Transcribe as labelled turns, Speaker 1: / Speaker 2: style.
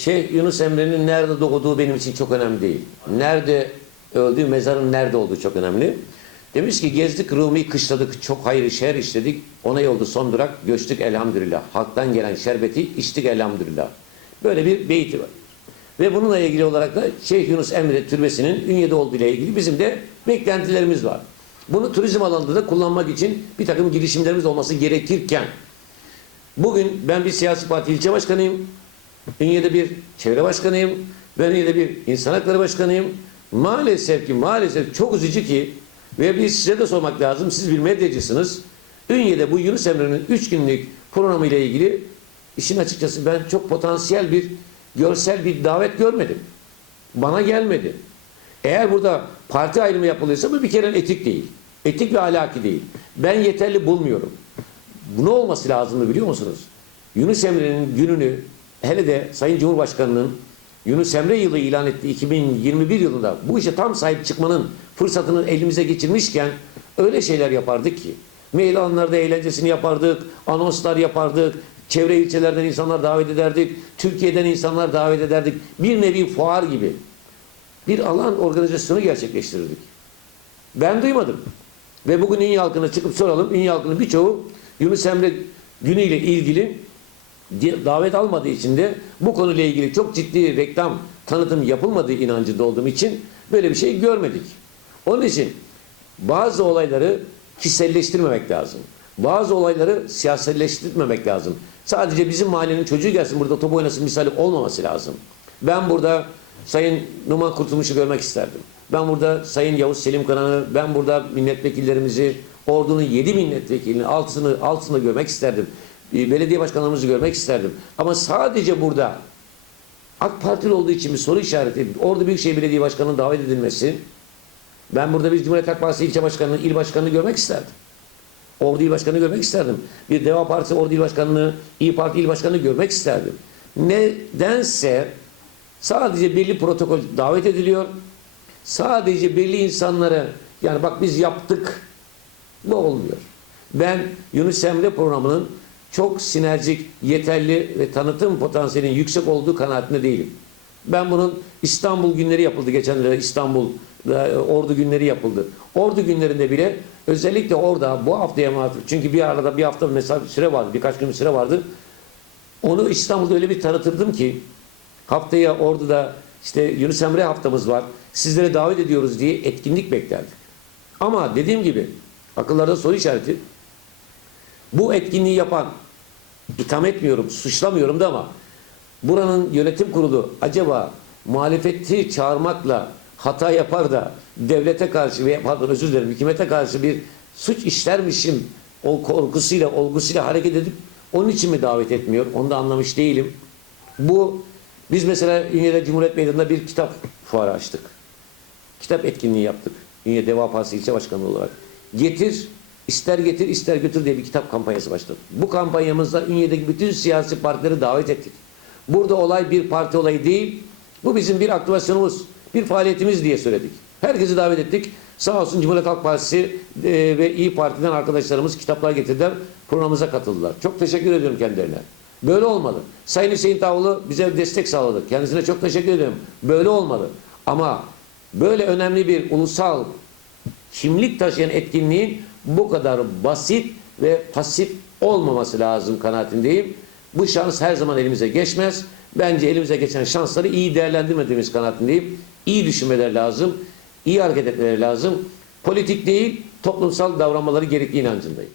Speaker 1: Şeyh Yunus Emre'nin nerede doğduğu benim için çok önemli değil. Nerede öldüğü, mezarın nerede olduğu çok önemli. Demiş ki gezdik Rumi kışladık, çok hayır şer işledik. Ona yoldu son durak, göçtük elhamdülillah. Halktan gelen şerbeti içtik elhamdülillah. Böyle bir beyti var. Ve bununla ilgili olarak da Şeyh Yunus Emre Türbesi'nin Ünye'de olduğu ile ilgili bizim de beklentilerimiz var. Bunu turizm alanında da kullanmak için bir takım girişimlerimiz olması gerekirken bugün ben bir siyasi parti ilçe başkanıyım. Ünye'de bir çevre başkanıyım. Ben Ünye'de bir insan hakları başkanıyım. Maalesef ki maalesef çok üzücü ki ve biz size de sormak lazım. Siz bir medyacısınız. Ünye'de bu Yunus Emre'nin 3 günlük programı ile ilgili işin açıkçası ben çok potansiyel bir görsel bir davet görmedim. Bana gelmedi. Eğer burada parti ayrımı yapılıyorsa bu bir kere etik değil. Etik ve ahlaki değil. Ben yeterli bulmuyorum. Bu ne olması lazımdı biliyor musunuz? Yunus Emre'nin gününü hele de Sayın Cumhurbaşkanı'nın Yunus Emre yılı ilan ettiği 2021 yılında bu işe tam sahip çıkmanın fırsatını elimize geçirmişken öyle şeyler yapardık ki. Meydanlarda eğlencesini yapardık, anonslar yapardık, çevre ilçelerden insanlar davet ederdik, Türkiye'den insanlar davet ederdik. Bir nevi fuar gibi bir alan organizasyonu gerçekleştirirdik. Ben duymadım. Ve bugün Ünye halkına çıkıp soralım. Ünye halkının birçoğu Yunus Emre günüyle ilgili davet almadığı için de bu konuyla ilgili çok ciddi reklam tanıtım yapılmadığı inancında olduğum için böyle bir şey görmedik. Onun için bazı olayları kişiselleştirmemek lazım. Bazı olayları siyasetleştirmemek lazım. Sadece bizim mahallenin çocuğu gelsin burada top oynasın misali olmaması lazım. Ben burada Sayın Numan Kurtulmuş'u görmek isterdim. Ben burada Sayın Yavuz Selim Kanan'ı, ben burada milletvekillerimizi, ordunun 7 milletvekilini, altısını, altısını görmek isterdim. Ee, Belediye başkanlarımızı görmek isterdim. Ama sadece burada AK Partili olduğu için bir soru işareti, Ordu Büyükşehir Belediye Başkanı'nın davet edilmesi, ben burada bir Cumhuriyet Halk Partisi ilçe başkanını, il başkanını görmek isterdim. Ordu İl Başkanı'nı görmek isterdim. Bir Deva Partisi Ordu İl Başkanı'nı, İyi Parti İl Başkanı'nı görmek isterdim. Nedense sadece belli protokol davet ediliyor. Sadece belli insanlara yani bak biz yaptık bu olmuyor. Ben Yunus Emre programının çok sinerjik, yeterli ve tanıtım potansiyelinin yüksek olduğu kanaatinde değilim. Ben bunun İstanbul günleri yapıldı geçenlerde İstanbul'da e, ordu günleri yapıldı. Ordu günlerinde bile özellikle orada bu haftaya mı çünkü bir arada bir hafta mesela süre vardı birkaç gün bir süre vardı. Onu İstanbul'da öyle bir tanıtırdım ki haftaya orduda işte Yunus Emre haftamız var. Sizlere davet ediyoruz diye etkinlik beklerdik. Ama dediğim gibi akıllarda soru işareti bu etkinliği yapan itham etmiyorum, suçlamıyorum da ama buranın yönetim kurulu acaba muhalefeti çağırmakla hata yapar da devlete karşı veya pardon özür dilerim hükümete karşı bir suç işlermişim o korkusuyla, olgusuyla hareket edip onun için mi davet etmiyor? Onu da anlamış değilim. Bu biz mesela Ünye'de Cumhuriyet Meydanı'nda bir kitap fuarı açtık. Kitap etkinliği yaptık. Ünye Deva Partisi ilçe başkanı olarak. Getir, ister getir, ister götür diye bir kitap kampanyası başladı. Bu kampanyamızda Ünye'deki bütün siyasi partileri davet ettik. Burada olay bir parti olayı değil. Bu bizim bir aktivasyonumuz, bir faaliyetimiz diye söyledik. Herkesi davet ettik. Sağ olsun Cumhuriyet Halk Partisi e, ve İyi Parti'den arkadaşlarımız kitaplar getirdiler. Programımıza katıldılar. Çok teşekkür ediyorum kendilerine. Böyle olmalı. Sayın Hüseyin Tavlı bize destek sağladı. Kendisine çok teşekkür ediyorum. Böyle olmalı. Ama böyle önemli bir ulusal kimlik taşıyan etkinliğin bu kadar basit ve pasif olmaması lazım kanaatindeyim. Bu şans her zaman elimize geçmez. Bence elimize geçen şansları iyi değerlendirmediğimiz kanaatindeyim. İyi düşünmeler lazım. iyi hareket etmeleri lazım. Politik değil, toplumsal davranmaları gerektiği inancındayım.